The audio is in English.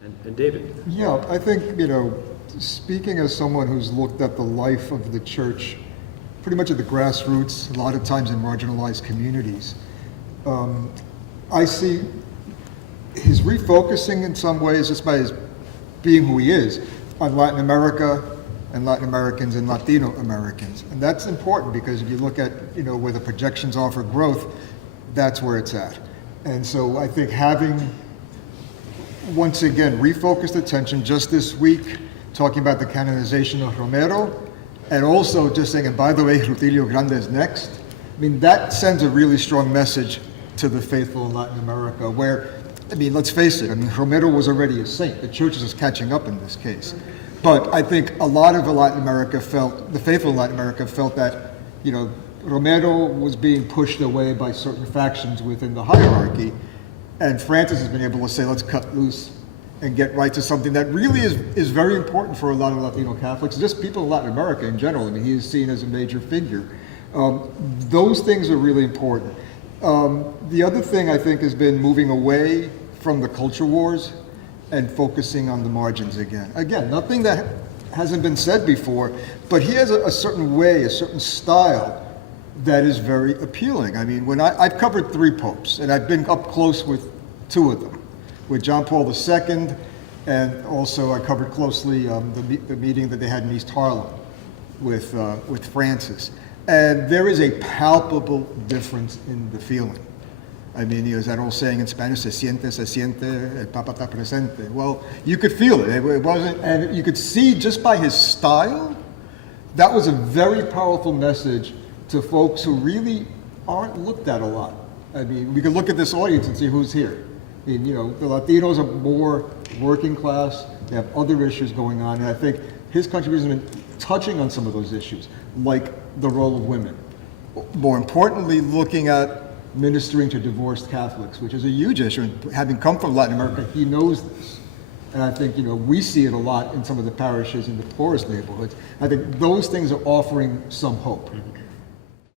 And David? Yeah, I think, speaking as someone who's looked at the life of the church, pretty much at the grassroots, a lot of times in marginalized communities, I see his refocusing in some ways, just by his being who he is, on Latin America and Latin Americans and Latino Americans. And that's important because if you look at, where the projections are for growth, that's where it's at. And so I think having, once again, refocused attention just this week, talking about the canonization of Romero, and also just saying, and by the way, Rutilio Grande is next. I mean, that sends a really strong message to the faithful in Latin America, where, let's face it, Romero was already a saint. The church is just catching up in this case. But I think a lot of Latin America felt, the faithful in Latin America felt that, Romero was being pushed away by certain factions within the hierarchy, and Francis has been able to say, let's cut loose and get right to something that really is very important for a lot of Latino Catholics, just people in Latin America in general. He is seen as a major figure. Those things are really important. The other thing I think has been moving away from the culture wars and focusing on the margins again. Again, nothing that hasn't been said before, but he has a certain way, a certain style that is very appealing. When I've covered 3 popes, and I've been up close with 2 of them, with John Paul II, and also I covered closely the meeting that they had in East Harlem with Francis. And there is a palpable difference in the feeling. There's that old saying in Spanish, se siente, el Papa está presente. Well, you could feel it. It wasn't, and you could see just by his style, that was a very powerful message to folks who really aren't looked at a lot. We could look at this audience and see who's here. The Latinos are more working class. They have other issues going on. And I think his contribution has been touching on some of those issues, like the role of women. More importantly, looking at ministering to divorced Catholics, which is a huge issue. And having come from Latin America, he knows this. And I think, we see it a lot in some of the parishes in the poorest neighborhoods. I think those things are offering some hope.